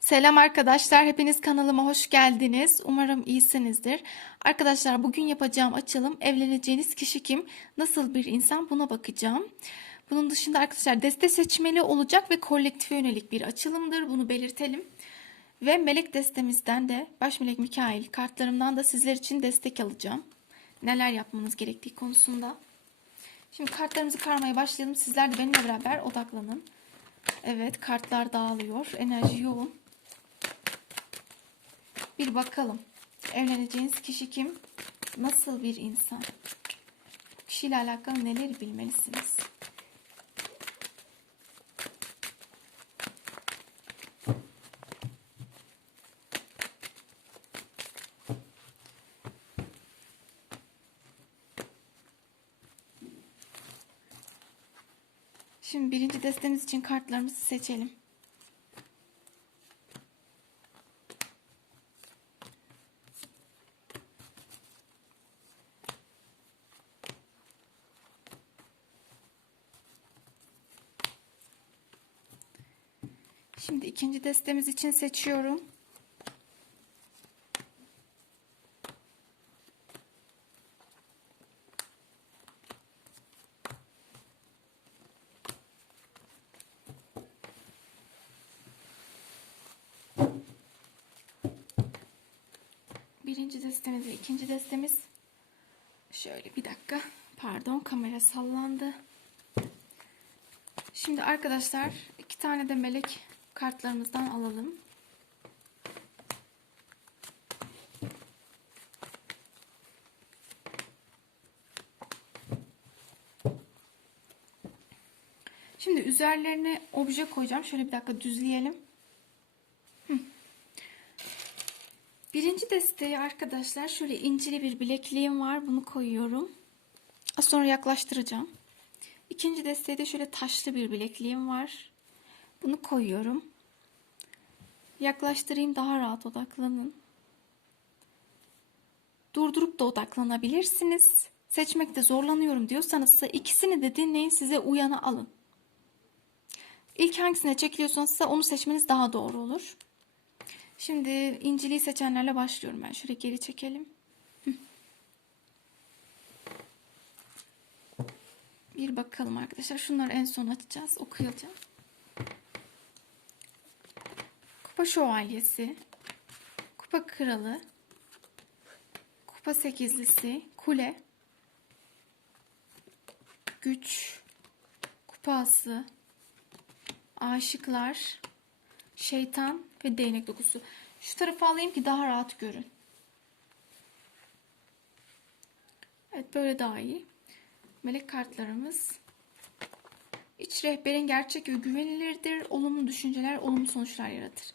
Selam arkadaşlar, hepiniz kanalıma hoş geldiniz. Umarım iyisinizdir. Arkadaşlar bugün yapacağım açılım evleneceğiniz kişi kim, nasıl bir insan buna bakacağım. Bunun dışında arkadaşlar deste seçmeli olacak ve kolektife yönelik bir açılımdır. Bunu belirtelim. Ve melek destemizden de baş melek Mikail kartlarımdan da sizler için destek alacağım. Neler yapmanız gerektiği konusunda. Şimdi kartlarımızı karmaya başlayalım. Sizler de benimle beraber odaklanın. Evet kartlar dağılıyor. Enerji yoğun. Bir bakalım. Evleneceğiniz kişi kim? Nasıl bir insan? Kişiyle alakalı neler bilmelisiniz? Şimdi birinci destemiz için kartlarımızı seçelim. Şimdi ikinci destemiz için seçiyorum. Birinci destemiz ve ikinci destemiz. Şöyle bir dakika. Pardon kamera sallandı. Şimdi arkadaşlar iki tane de melek kartlarımızdan alalım. Şimdi üzerlerine obje koyacağım. Şöyle bir dakika düzleyelim. Birinci desteği arkadaşlar şöyle incili bir bilekliğim var. Bunu koyuyorum. Az sonra yaklaştıracağım. İkinci desteği de şöyle taşlı bir bilekliğim var. Bunu koyuyorum. Yaklaştırayım daha rahat odaklanın. Durdurup da odaklanabilirsiniz. Seçmekte zorlanıyorum diyorsanız ise ikisini de dinleyin size uyanı alın. İlk hangisine çekiliyorsanız ise onu seçmeniz daha doğru olur. Şimdi inciliği seçenlerle başlıyorum ben. Şöyle geri çekelim. Bir bakalım arkadaşlar. Şunları en son açacağız. Okuyacağım. Kupa şövalyesi. Kupa kralı. Kupa sekizlisi. Kule. Güç. Kupası. Aşıklar. Şeytan ve değnek dokusu. Şu tarafa alayım ki daha rahat görün. Evet böyle daha iyi. Melek kartlarımız. İç rehberin gerçek ve güvenilirdir. Olumlu düşünceler, olumlu sonuçlar yaratır.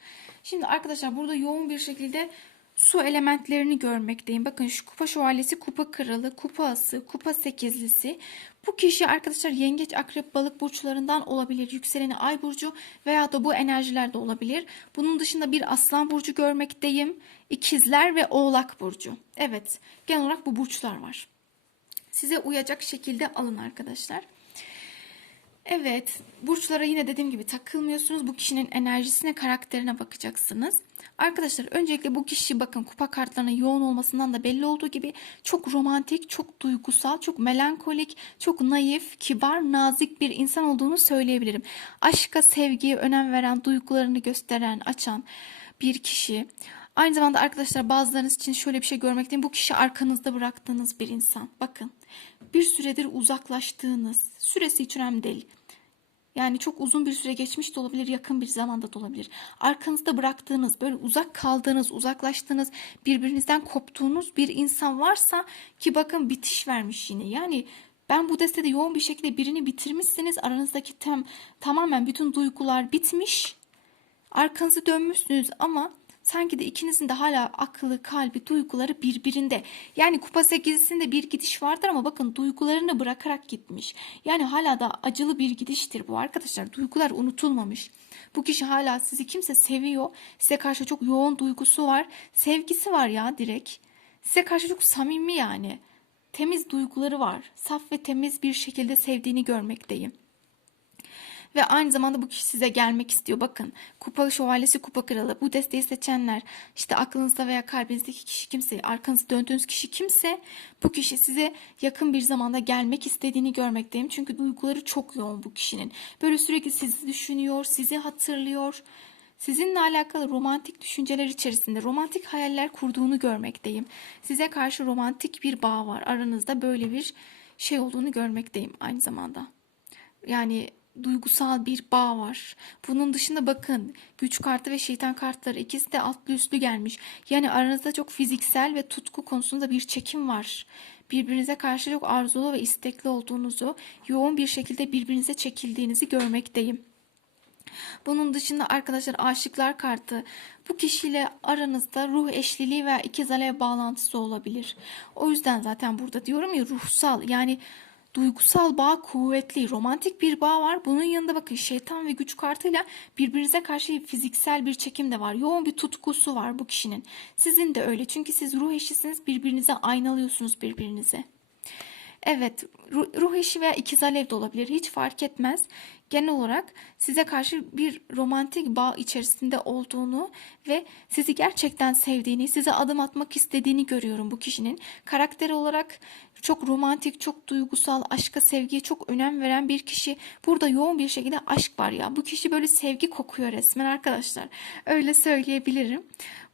Şimdi arkadaşlar burada yoğun bir şekilde su elementlerini görmekteyim. Bakın şu kupa şövalyesi, kupa kralı, kupa ası, kupa sekizlisi. Bu kişi arkadaşlar yengeç, akrep, balık burçlarından olabilir. Yükseleni ay burcu veya da bu enerjilerde olabilir. Bunun dışında bir aslan burcu görmekteyim. İkizler ve oğlak burcu. Evet genel olarak bu burçlar var. Size uyacak şekilde alın arkadaşlar. Evet, burçlara yine dediğim gibi takılmıyorsunuz. Bu kişinin enerjisine, karakterine bakacaksınız. Arkadaşlar öncelikle bu kişi bakın kupa kartlarının yoğun olmasından da belli olduğu gibi çok romantik, çok duygusal, çok melankolik, çok naif, kibar, nazik bir insan olduğunu söyleyebilirim. Aşka, sevgiye önem veren, duygularını gösteren, açan bir kişi. Aynı zamanda arkadaşlar bazılarınız için şöyle bir şey görmekteyim. Bu kişi arkanızda bıraktığınız bir insan. Bakın bir süredir uzaklaştığınız, süresi hiç önemli değil. Yani çok uzun bir süre geçmiş de olabilir, yakın bir zamanda da olabilir. Arkanızda bıraktığınız, böyle uzak kaldığınız, uzaklaştığınız, birbirinizden koptuğunuz bir insan varsa ki bakın bitiş vermiş yine. Yani ben bu destede yoğun bir şekilde birini bitirmişsiniz. Aranızdaki tem, tamamen bütün duygular bitmiş. Arkanızı dönmüşsünüz ama sanki de ikinizin de hala aklı, kalbi, duyguları birbirinde. Yani kupa sekizisinde bir gidiş vardır ama bakın duygularını bırakarak gitmiş. Yani hala da acılı bir gidiştir bu arkadaşlar. Duygular unutulmamış. Bu kişi hala sizi kimse seviyor. Size karşı çok yoğun duygusu var. Sevgisi var ya direkt. Size karşı çok samimi yani. Temiz duyguları var. Saf ve temiz bir şekilde sevdiğini görmekteyim. Ve aynı zamanda bu kişi size gelmek istiyor. Bakın kupa şövalyesi kupa kralı bu desteği seçenler işte aklınızda veya kalbinizdeki kişi kimse arkanızı döndüğünüz kişi kimse bu kişi size yakın bir zamanda gelmek istediğini görmekteyim. Çünkü duyguları çok yoğun bu kişinin. Böyle sürekli sizi düşünüyor, sizi hatırlıyor. Sizinle alakalı romantik düşünceler içerisinde romantik hayaller kurduğunu görmekteyim. Size karşı romantik bir bağ var. Aranızda böyle bir şey olduğunu görmekteyim aynı zamanda. Yani duygusal bir bağ var. Bunun dışında bakın güç kartı ve şeytan kartları ikisi de altlı üstlü gelmiş. Yani aranızda çok fiziksel ve tutku konusunda bir çekim var. Birbirinize karşı çok arzulu ve istekli olduğunuzu, yoğun bir şekilde birbirinize çekildiğinizi görmekteyim. Bunun dışında arkadaşlar aşıklar kartı bu kişiyle aranızda ruh eşliliği veya ikiz alev bağlantısı olabilir. O yüzden zaten burada diyorum ya ruhsal yani duygusal bağ kuvvetli, romantik bir bağ var. Bunun yanında bakın şeytan ve güç kartıyla birbirinize karşı fiziksel bir çekim de var. Yoğun bir tutkusu var bu kişinin. Sizin de öyle çünkü siz ruh eşisiniz birbirinize aynalıyorsunuz birbirinize. Evet, ruh, eşi veya ikiz alev de olabilir. Hiç fark etmez. Genel olarak size karşı bir romantik bağ içerisinde olduğunu ve sizi gerçekten sevdiğini, size adım atmak istediğini görüyorum bu kişinin. Karakteri olarak çok romantik, çok duygusal, aşka, sevgiye çok önem veren bir kişi. Burada yoğun bir şekilde aşk var ya. Bu kişi böyle sevgi kokuyor resmen arkadaşlar. Öyle söyleyebilirim.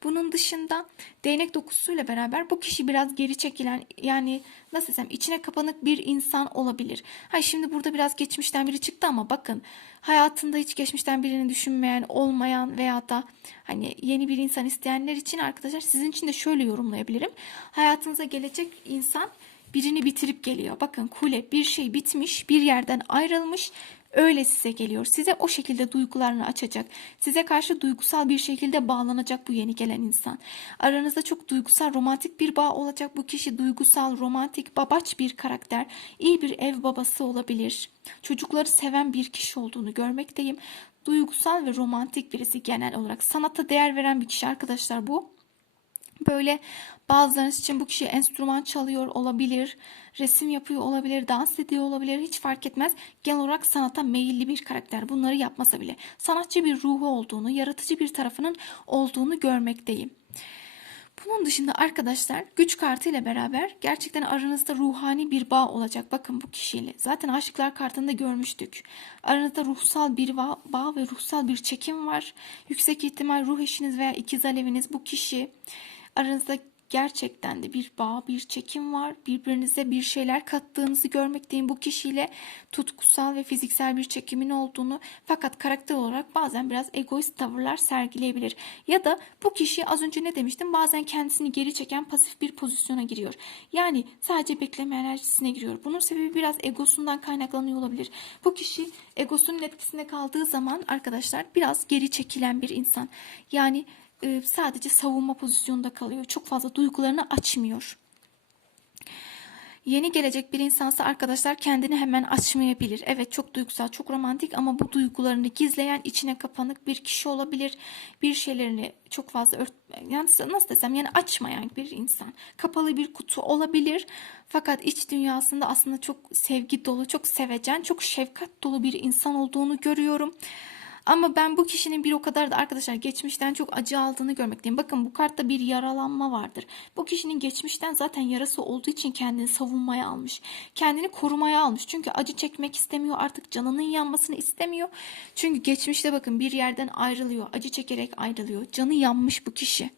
Bunun dışında değnek dokusuyla beraber bu kişi biraz geri çekilen yani nasıl desem içine kapanık bir insan olabilir. Ha şimdi burada biraz geçmişten biri çıktı ama bakın hayatında hiç geçmişten birini düşünmeyen, olmayan veya da hani yeni bir insan isteyenler için arkadaşlar sizin için de şöyle yorumlayabilirim. Hayatınıza gelecek insan birini bitirip geliyor. Bakın kule bir şey bitmiş, bir yerden ayrılmış öyle size geliyor. Size o şekilde duygularını açacak. Size karşı duygusal bir şekilde bağlanacak bu yeni gelen insan. Aranızda çok duygusal, romantik bir bağ olacak. Bu kişi duygusal, romantik, babaç bir karakter. iyi bir ev babası olabilir. Çocukları seven bir kişi olduğunu görmekteyim. Duygusal ve romantik birisi genel olarak. Sanata değer veren bir kişi arkadaşlar bu. Böyle bazılarınız için bu kişi enstrüman çalıyor olabilir, resim yapıyor olabilir, dans ediyor olabilir hiç fark etmez. Genel olarak sanata meyilli bir karakter. Bunları yapmasa bile sanatçı bir ruhu olduğunu, yaratıcı bir tarafının olduğunu görmekteyim. Bunun dışında arkadaşlar güç kartı ile beraber gerçekten aranızda ruhani bir bağ olacak. Bakın bu kişiyle. Zaten aşıklar kartında görmüştük. Aranızda ruhsal bir bağ, ve ruhsal bir çekim var. Yüksek ihtimal ruh eşiniz veya ikiz aleviniz bu kişi aranızda gerçekten de bir bağ, bir çekim var. Birbirinize bir şeyler kattığınızı görmekteyim bu kişiyle. Tutkusal ve fiziksel bir çekimin olduğunu fakat karakter olarak bazen biraz egoist tavırlar sergileyebilir. Ya da bu kişi az önce ne demiştim bazen kendisini geri çeken pasif bir pozisyona giriyor. Yani sadece bekleme enerjisine giriyor. Bunun sebebi biraz egosundan kaynaklanıyor olabilir. Bu kişi egosunun etkisinde kaldığı zaman arkadaşlar biraz geri çekilen bir insan. Yani e, sadece savunma pozisyonunda kalıyor. Çok fazla duygularını açmıyor. Yeni gelecek bir insansa arkadaşlar kendini hemen açmayabilir. Evet çok duygusal, çok romantik ama bu duygularını gizleyen, içine kapanık bir kişi olabilir. Bir şeylerini çok fazla ört, yani nasıl desem yani açmayan bir insan. Kapalı bir kutu olabilir. Fakat iç dünyasında aslında çok sevgi dolu, çok sevecen, çok şefkat dolu bir insan olduğunu görüyorum. Ama ben bu kişinin bir o kadar da arkadaşlar geçmişten çok acı aldığını görmekteyim. Bakın bu kartta bir yaralanma vardır. Bu kişinin geçmişten zaten yarası olduğu için kendini savunmaya almış. Kendini korumaya almış. Çünkü acı çekmek istemiyor. Artık canının yanmasını istemiyor. Çünkü geçmişte bakın bir yerden ayrılıyor. Acı çekerek ayrılıyor. Canı yanmış bu kişi.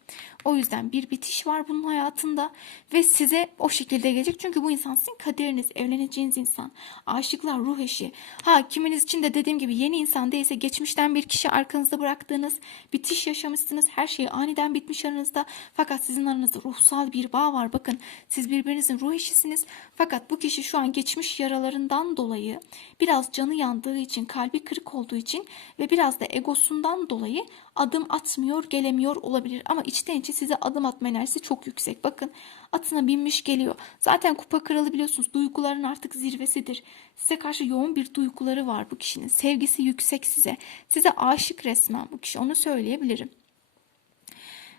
O yüzden bir bitiş var bunun hayatında ve size o şekilde gelecek. Çünkü bu insan sizin kaderiniz, evleneceğiniz insan. Aşıklar, ruh eşi. Ha kiminiz için de dediğim gibi yeni insan değilse geçmişten bir kişi arkanızda bıraktığınız, bitiş yaşamışsınız. Her şey aniden bitmiş aranızda. Fakat sizin aranızda ruhsal bir bağ var. Bakın siz birbirinizin ruh eşisiniz. Fakat bu kişi şu an geçmiş yaralarından dolayı biraz canı yandığı için, kalbi kırık olduğu için ve biraz da egosundan dolayı adım atmıyor, gelemiyor olabilir. Ama içten içe size adım atma enerjisi çok yüksek. Bakın atına binmiş geliyor. Zaten kupa kralı biliyorsunuz duyguların artık zirvesidir. Size karşı yoğun bir duyguları var bu kişinin. Sevgisi yüksek size. Size aşık resmen bu kişi onu söyleyebilirim.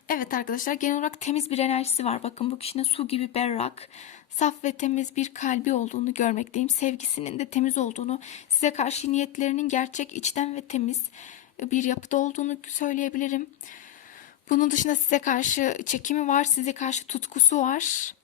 Evet arkadaşlar genel olarak temiz bir enerjisi var. Bakın bu kişinin su gibi berrak, saf ve temiz bir kalbi olduğunu görmekteyim. Sevgisinin de temiz olduğunu, size karşı niyetlerinin gerçek, içten ve temiz bir yapıda olduğunu söyleyebilirim. Bunun dışında size karşı çekimi var, size karşı tutkusu var.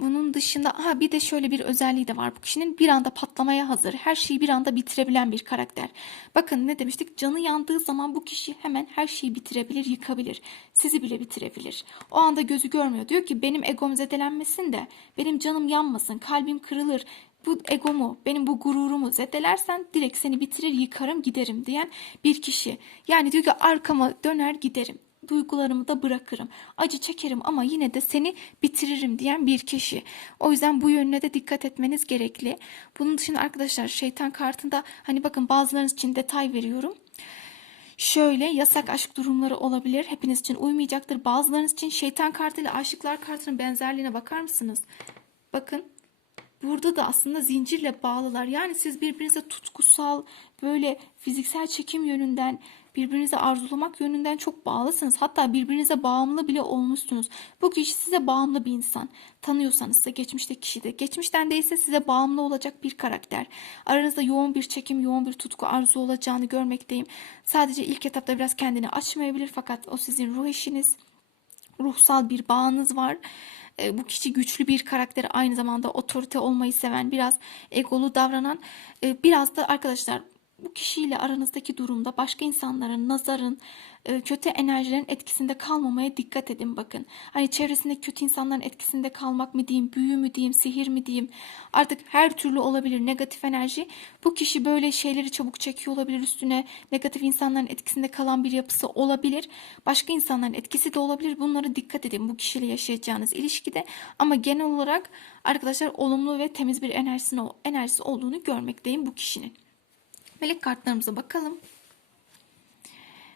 Bunun dışında aha bir de şöyle bir özelliği de var. Bu kişinin bir anda patlamaya hazır. Her şeyi bir anda bitirebilen bir karakter. Bakın ne demiştik? Canı yandığı zaman bu kişi hemen her şeyi bitirebilir, yıkabilir. Sizi bile bitirebilir. O anda gözü görmüyor. Diyor ki benim egom zedelenmesin de benim canım yanmasın, kalbim kırılır. Bu egomu, benim bu gururumu zedelersen direkt seni bitirir, yıkarım, giderim diyen bir kişi. Yani diyor ki arkama döner giderim duygularımı da bırakırım. Acı çekerim ama yine de seni bitiririm diyen bir kişi. O yüzden bu yönüne de dikkat etmeniz gerekli. Bunun dışında arkadaşlar şeytan kartında hani bakın bazılarınız için detay veriyorum. Şöyle yasak aşk durumları olabilir. Hepiniz için uymayacaktır. Bazılarınız için şeytan kartı ile aşıklar kartının benzerliğine bakar mısınız? Bakın Burada da aslında zincirle bağlılar. Yani siz birbirinize tutkusal, böyle fiziksel çekim yönünden, birbirinize arzulamak yönünden çok bağlısınız. Hatta birbirinize bağımlı bile olmuşsunuz. Bu kişi size bağımlı bir insan. Tanıyorsanız ise geçmişteki kişi de. Geçmişten değilse size bağımlı olacak bir karakter. Aranızda yoğun bir çekim, yoğun bir tutku arzu olacağını görmekteyim. Sadece ilk etapta biraz kendini açmayabilir fakat o sizin ruh eşiniz. Ruhsal bir bağınız var bu kişi güçlü bir karakter aynı zamanda otorite olmayı seven biraz egolu davranan e, biraz da arkadaşlar bu kişiyle aranızdaki durumda başka insanların, nazarın, e, kötü enerjilerin etkisinde kalmamaya dikkat edin bakın. Hani çevresinde kötü insanların etkisinde kalmak mı diyeyim, büyü mü diyeyim, sihir mi diyeyim. Artık her türlü olabilir negatif enerji. Bu kişi böyle şeyleri çabuk çekiyor olabilir üstüne. Negatif insanların etkisinde kalan bir yapısı olabilir. Başka insanların etkisi de olabilir. Bunlara dikkat edin bu kişiyle yaşayacağınız ilişkide. Ama genel olarak arkadaşlar olumlu ve temiz bir enerjisi, enerjisi olduğunu görmekteyim bu kişinin. Melek kartlarımıza bakalım.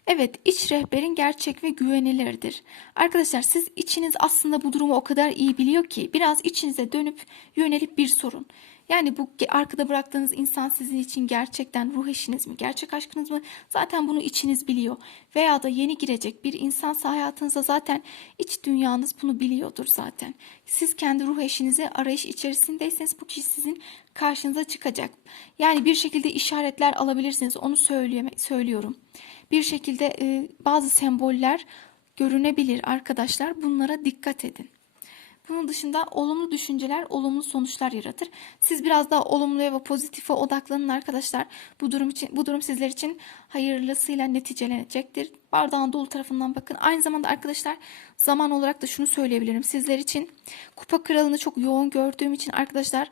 Evet, iç rehberin gerçek ve güvenilirdir. Arkadaşlar siz içiniz aslında bu durumu o kadar iyi biliyor ki biraz içinize dönüp yönelip bir sorun. Yani bu arkada bıraktığınız insan sizin için gerçekten ruh eşiniz mi, gerçek aşkınız mı? Zaten bunu içiniz biliyor. Veya da yeni girecek bir insansa hayatınıza zaten iç dünyanız bunu biliyordur zaten. Siz kendi ruh eşinizi arayış içerisindeyseniz bu kişi sizin karşınıza çıkacak. Yani bir şekilde işaretler alabilirsiniz. Onu söylüyorum. Bir şekilde bazı semboller görünebilir arkadaşlar. Bunlara dikkat edin. Bunun dışında olumlu düşünceler olumlu sonuçlar yaratır. Siz biraz daha olumluya ve pozitife odaklanın arkadaşlar. Bu durum için bu durum sizler için hayırlısıyla neticelenecektir. Bardağın dolu tarafından bakın. Aynı zamanda arkadaşlar zaman olarak da şunu söyleyebilirim. Sizler için kupa kralını çok yoğun gördüğüm için arkadaşlar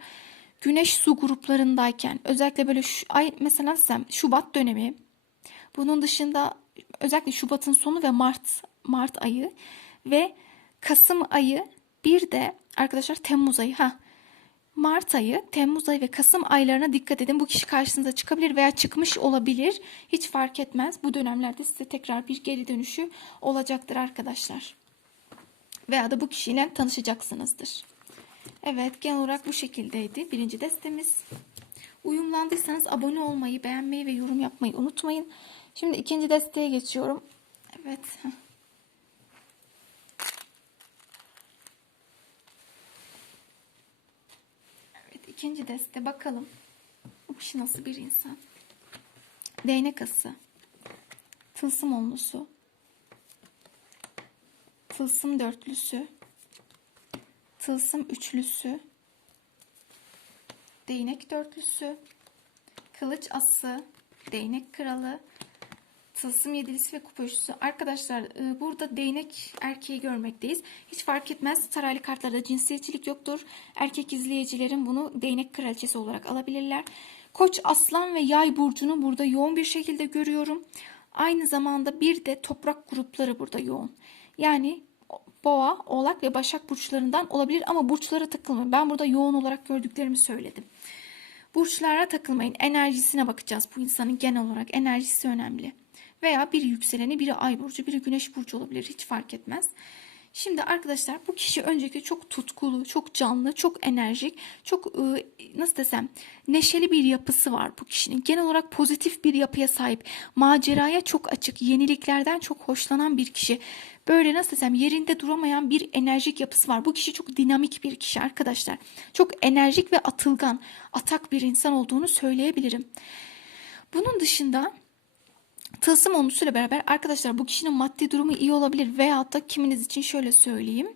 güneş su gruplarındayken özellikle böyle şu, ay mesela desem Şubat dönemi bunun dışında özellikle Şubat'ın sonu ve Mart Mart ayı ve Kasım ayı bir de arkadaşlar Temmuz ayı ha Mart ayı, Temmuz ayı ve Kasım aylarına dikkat edin. Bu kişi karşınıza çıkabilir veya çıkmış olabilir. Hiç fark etmez. Bu dönemlerde size tekrar bir geri dönüşü olacaktır arkadaşlar. Veya da bu kişiyle tanışacaksınızdır. Evet genel olarak bu şekildeydi. Birinci destemiz. Uyumlandıysanız abone olmayı, beğenmeyi ve yorum yapmayı unutmayın. Şimdi ikinci desteğe geçiyorum. Evet. Evet ikinci deste bakalım. Bu kişi nasıl bir insan? Değnek ası. Tılsım onlusu. Tılsım dörtlüsü. Tılsım üçlüsü. Değnek dörtlüsü. Kılıç ası. Değnek kralı. Tılsım yedilisi ve kupa üçlüsü. Arkadaşlar e, burada değnek erkeği görmekteyiz. Hiç fark etmez. Saraylı kartlarda cinsiyetçilik yoktur. Erkek izleyicilerin bunu değnek kraliçesi olarak alabilirler. Koç, aslan ve yay burcunu burada yoğun bir şekilde görüyorum. Aynı zamanda bir de toprak grupları burada yoğun. Yani boğa, oğlak ve başak burçlarından olabilir ama burçlara takılmayın. Ben burada yoğun olarak gördüklerimi söyledim. Burçlara takılmayın. Enerjisine bakacağız bu insanın genel olarak. Enerjisi önemli. Veya biri yükseleni, biri ay burcu, biri güneş burcu olabilir. Hiç fark etmez. Şimdi arkadaşlar bu kişi önceki çok tutkulu, çok canlı, çok enerjik, çok e, nasıl desem neşeli bir yapısı var bu kişinin. Genel olarak pozitif bir yapıya sahip, maceraya çok açık, yeniliklerden çok hoşlanan bir kişi. Böyle nasıl desem yerinde duramayan bir enerjik yapısı var. Bu kişi çok dinamik bir kişi arkadaşlar. Çok enerjik ve atılgan, atak bir insan olduğunu söyleyebilirim. Bunun dışında Tılsım onlusuyla beraber arkadaşlar bu kişinin maddi durumu iyi olabilir veyahut da kiminiz için şöyle söyleyeyim.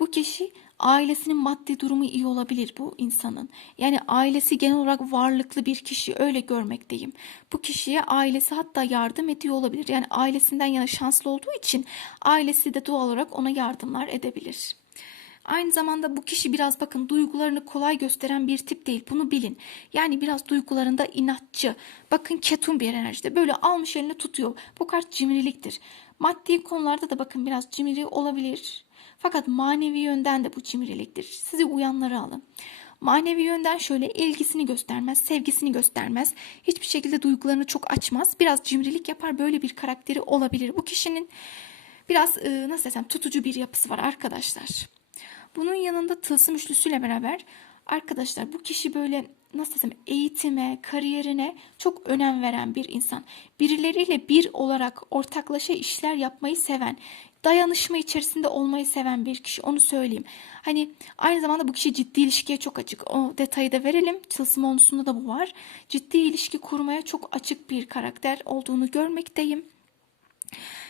Bu kişi ailesinin maddi durumu iyi olabilir bu insanın. Yani ailesi genel olarak varlıklı bir kişi öyle görmekteyim. Bu kişiye ailesi hatta yardım ediyor olabilir. Yani ailesinden yana şanslı olduğu için ailesi de doğal olarak ona yardımlar edebilir. Aynı zamanda bu kişi biraz bakın duygularını kolay gösteren bir tip değil. Bunu bilin. Yani biraz duygularında inatçı. Bakın ketum bir enerjide. Böyle almış eline tutuyor. Bu kart cimriliktir. Maddi konularda da bakın biraz cimri olabilir. Fakat manevi yönden de bu cimriliktir. Sizi uyanları alın. Manevi yönden şöyle ilgisini göstermez, sevgisini göstermez. Hiçbir şekilde duygularını çok açmaz. Biraz cimrilik yapar. Böyle bir karakteri olabilir. Bu kişinin biraz e, nasıl desem tutucu bir yapısı var arkadaşlar. Bunun yanında tılsım üçlüsüyle beraber arkadaşlar bu kişi böyle nasıl desem eğitime, kariyerine çok önem veren bir insan. Birileriyle bir olarak ortaklaşa işler yapmayı seven, dayanışma içerisinde olmayı seven bir kişi. Onu söyleyeyim. Hani aynı zamanda bu kişi ciddi ilişkiye çok açık. O detayı da verelim. Tılsım onusunda da bu var. Ciddi ilişki kurmaya çok açık bir karakter olduğunu görmekteyim.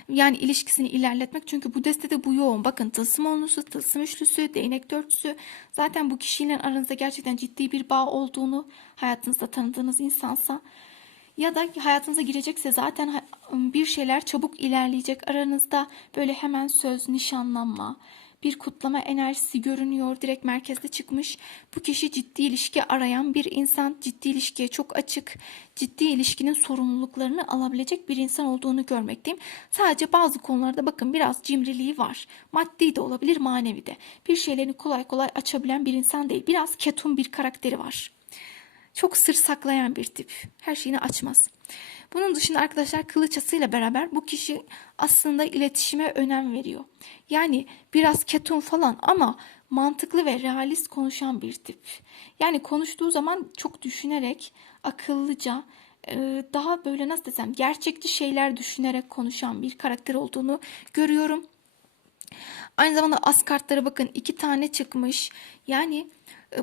Yani ilişkisini ilerletmek. Çünkü bu destede bu yoğun. Bakın tılsım onlusu, tılsım üçlüsü, değnek dörtlüsü. Zaten bu kişiyle aranızda gerçekten ciddi bir bağ olduğunu hayatınızda tanıdığınız insansa ya da hayatınıza girecekse zaten bir şeyler çabuk ilerleyecek aranızda böyle hemen söz, nişanlanma, bir kutlama enerjisi görünüyor. Direkt merkezde çıkmış. Bu kişi ciddi ilişki arayan bir insan. Ciddi ilişkiye çok açık. Ciddi ilişkinin sorumluluklarını alabilecek bir insan olduğunu görmekteyim. Sadece bazı konularda bakın biraz cimriliği var. Maddi de olabilir, manevi de. Bir şeylerini kolay kolay açabilen bir insan değil. Biraz ketum bir karakteri var. Çok sır saklayan bir tip. Her şeyini açmaz. Bunun dışında arkadaşlar kılıç asıyla beraber bu kişi aslında iletişime önem veriyor. Yani biraz ketum falan ama mantıklı ve realist konuşan bir tip. Yani konuştuğu zaman çok düşünerek, akıllıca, e, daha böyle nasıl desem gerçekçi şeyler düşünerek konuşan bir karakter olduğunu görüyorum. Aynı zamanda as kartlara bakın iki tane çıkmış. Yani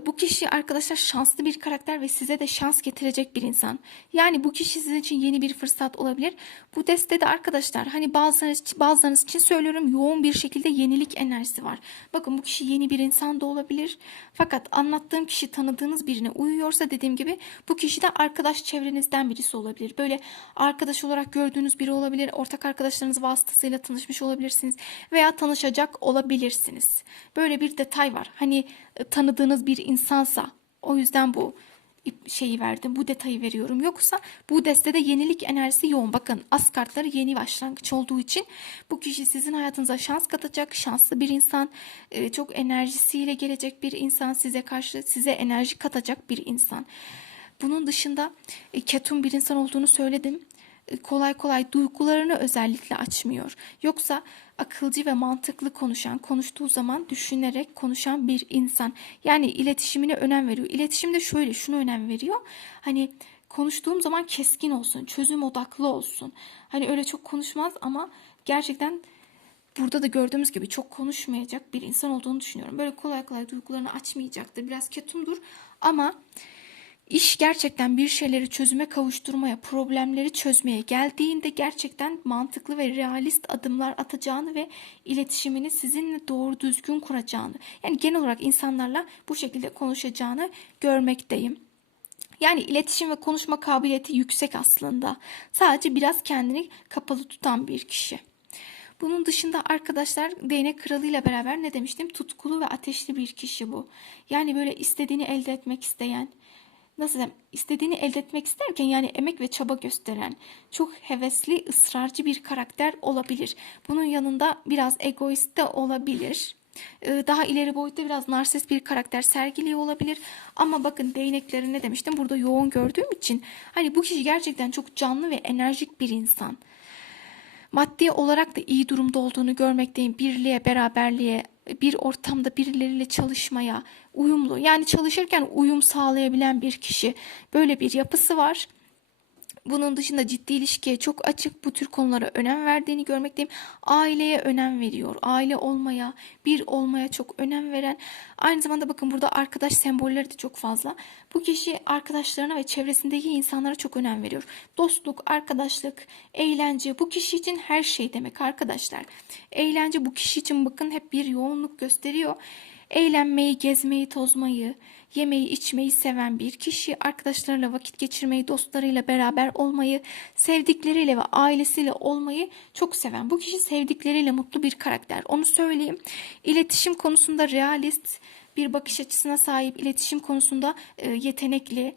bu kişi arkadaşlar şanslı bir karakter ve size de şans getirecek bir insan. Yani bu kişi sizin için yeni bir fırsat olabilir. Bu destede arkadaşlar hani bazılarınız, bazılarınız için söylüyorum yoğun bir şekilde yenilik enerjisi var. Bakın bu kişi yeni bir insan da olabilir. Fakat anlattığım kişi tanıdığınız birine uyuyorsa dediğim gibi bu kişi de arkadaş çevrenizden birisi olabilir. Böyle arkadaş olarak gördüğünüz biri olabilir. Ortak arkadaşlarınız vasıtasıyla tanışmış olabilirsiniz veya tanışacak olabilirsiniz. Böyle bir detay var. Hani e, tanıdığınız bir insansa o yüzden bu şeyi verdim. Bu detayı veriyorum. Yoksa bu destede yenilik enerjisi yoğun. Bakın as kartları yeni başlangıç olduğu için bu kişi sizin hayatınıza şans katacak. Şanslı bir insan. E, çok enerjisiyle gelecek bir insan. Size karşı size enerji katacak bir insan. Bunun dışında e, ketum bir insan olduğunu söyledim kolay kolay duygularını özellikle açmıyor. Yoksa akılcı ve mantıklı konuşan, konuştuğu zaman düşünerek konuşan bir insan. Yani iletişimine önem veriyor. İletişimde şöyle şunu önem veriyor. Hani konuştuğum zaman keskin olsun, çözüm odaklı olsun. Hani öyle çok konuşmaz ama gerçekten burada da gördüğümüz gibi çok konuşmayacak bir insan olduğunu düşünüyorum. Böyle kolay kolay duygularını açmayacaktır. Biraz ketumdur ama İş gerçekten bir şeyleri çözüme kavuşturmaya, problemleri çözmeye geldiğinde gerçekten mantıklı ve realist adımlar atacağını ve iletişimini sizinle doğru düzgün kuracağını, yani genel olarak insanlarla bu şekilde konuşacağını görmekteyim. Yani iletişim ve konuşma kabiliyeti yüksek aslında. Sadece biraz kendini kapalı tutan bir kişi. Bunun dışında arkadaşlar değnek kralıyla beraber ne demiştim? Tutkulu ve ateşli bir kişi bu. Yani böyle istediğini elde etmek isteyen, nasıl diyeyim, istediğini elde etmek isterken yani emek ve çaba gösteren, çok hevesli, ısrarcı bir karakter olabilir. Bunun yanında biraz egoist de olabilir. Ee, daha ileri boyutta biraz narsist bir karakter sergiliyor olabilir. Ama bakın değnekleri ne demiştim? Burada yoğun gördüğüm için hani bu kişi gerçekten çok canlı ve enerjik bir insan. maddi olarak da iyi durumda olduğunu görmekteyim. Birliğe, beraberliğe, bir ortamda birileriyle çalışmaya, uyumlu. Yani çalışırken uyum sağlayabilen bir kişi. Böyle bir yapısı var. Bunun dışında ciddi ilişkiye çok açık bu tür konulara önem verdiğini görmekteyim. Aileye önem veriyor. Aile olmaya, bir olmaya çok önem veren. Aynı zamanda bakın burada arkadaş sembolleri de çok fazla. Bu kişi arkadaşlarına ve çevresindeki insanlara çok önem veriyor. Dostluk, arkadaşlık, eğlence bu kişi için her şey demek arkadaşlar. Eğlence bu kişi için bakın hep bir yoğunluk gösteriyor. Eğlenmeyi, gezmeyi, tozmayı, yemeği, içmeyi seven bir kişi, arkadaşlarıyla vakit geçirmeyi, dostlarıyla beraber olmayı, sevdikleriyle ve ailesiyle olmayı çok seven. Bu kişi sevdikleriyle mutlu bir karakter. Onu söyleyeyim. İletişim konusunda realist bir bakış açısına sahip, iletişim konusunda e, yetenekli.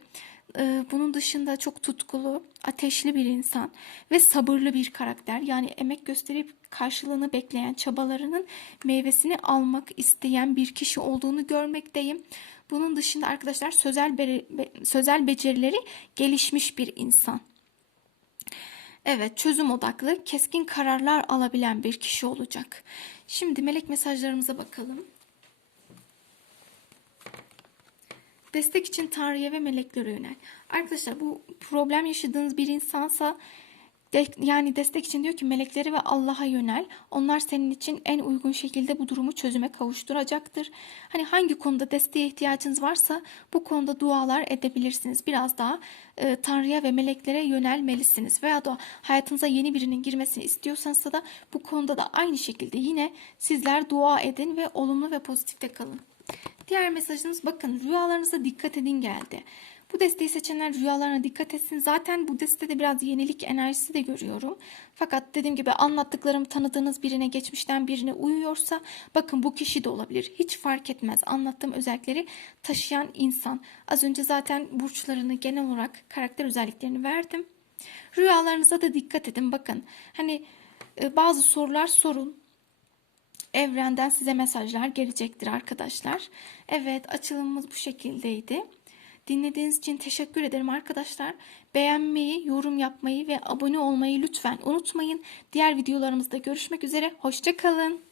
E, bunun dışında çok tutkulu, ateşli bir insan ve sabırlı bir karakter. Yani emek gösterip karşılığını bekleyen, çabalarının meyvesini almak isteyen bir kişi olduğunu görmekteyim. Bunun dışında arkadaşlar sözel be- sözel becerileri gelişmiş bir insan. Evet, çözüm odaklı, keskin kararlar alabilen bir kişi olacak. Şimdi melek mesajlarımıza bakalım. Destek için Tanrı'ya ve meleklere yönel. Arkadaşlar bu problem yaşadığınız bir insansa de- yani destek için diyor ki meleklere ve Allah'a yönel. Onlar senin için en uygun şekilde bu durumu çözüme kavuşturacaktır. Hani hangi konuda desteğe ihtiyacınız varsa bu konuda dualar edebilirsiniz. Biraz daha e, Tanrı'ya ve meleklere yönelmelisiniz. Veya da hayatınıza yeni birinin girmesini istiyorsanız da bu konuda da aynı şekilde yine sizler dua edin ve olumlu ve pozitifte kalın. Diğer mesajınız bakın rüyalarınıza dikkat edin geldi. Bu desteği seçenler rüyalarına dikkat etsin. Zaten bu destede biraz yenilik enerjisi de görüyorum. Fakat dediğim gibi anlattıklarım tanıdığınız birine geçmişten birine uyuyorsa bakın bu kişi de olabilir. Hiç fark etmez. Anlattığım özellikleri taşıyan insan. Az önce zaten burçlarını genel olarak karakter özelliklerini verdim. Rüyalarınıza da dikkat edin. Bakın hani e, bazı sorular sorun evrenden size mesajlar gelecektir arkadaşlar. Evet açılımımız bu şekildeydi. Dinlediğiniz için teşekkür ederim arkadaşlar. Beğenmeyi, yorum yapmayı ve abone olmayı lütfen unutmayın. Diğer videolarımızda görüşmek üzere. Hoşçakalın.